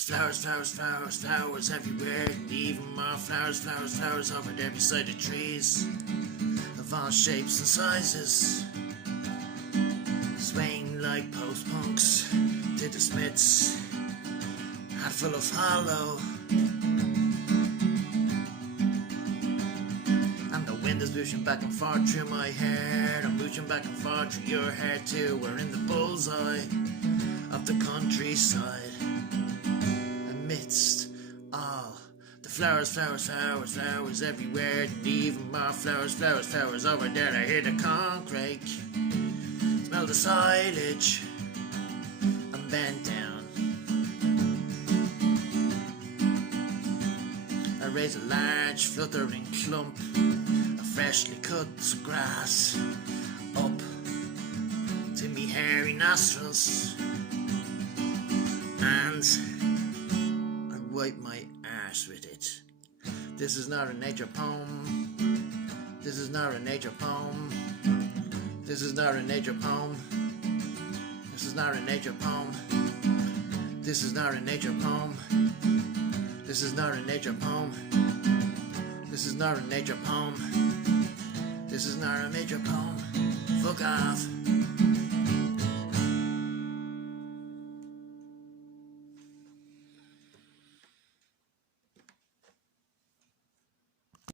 There's flowers, flowers, flowers, flowers everywhere, and even more flowers, flowers, flowers over there beside the trees, of all shapes and sizes, swaying like post-punks to the Smiths, hat full of hollow. And the wind is pushing back and forth through my hair, I'm pushing back and forth through your hair too. We're in the bullseye of the countryside, amidst all the flowers, flowers, flowers, flowers everywhere, and even more flowers, flowers, flowers over there. I hear the conch rake, smell the silage, I'm bent down. I raise a large fluttering clump of freshly cut grass up to me hairy nostrils, and I wipe my arse with it. This is not a nature poem. This is not a nature poem. This is not a nature poem. This is not a nature poem. This is not a nature poem. This is not a nature poem. This is not a nature poem. This is not a nature poem. Fuck off.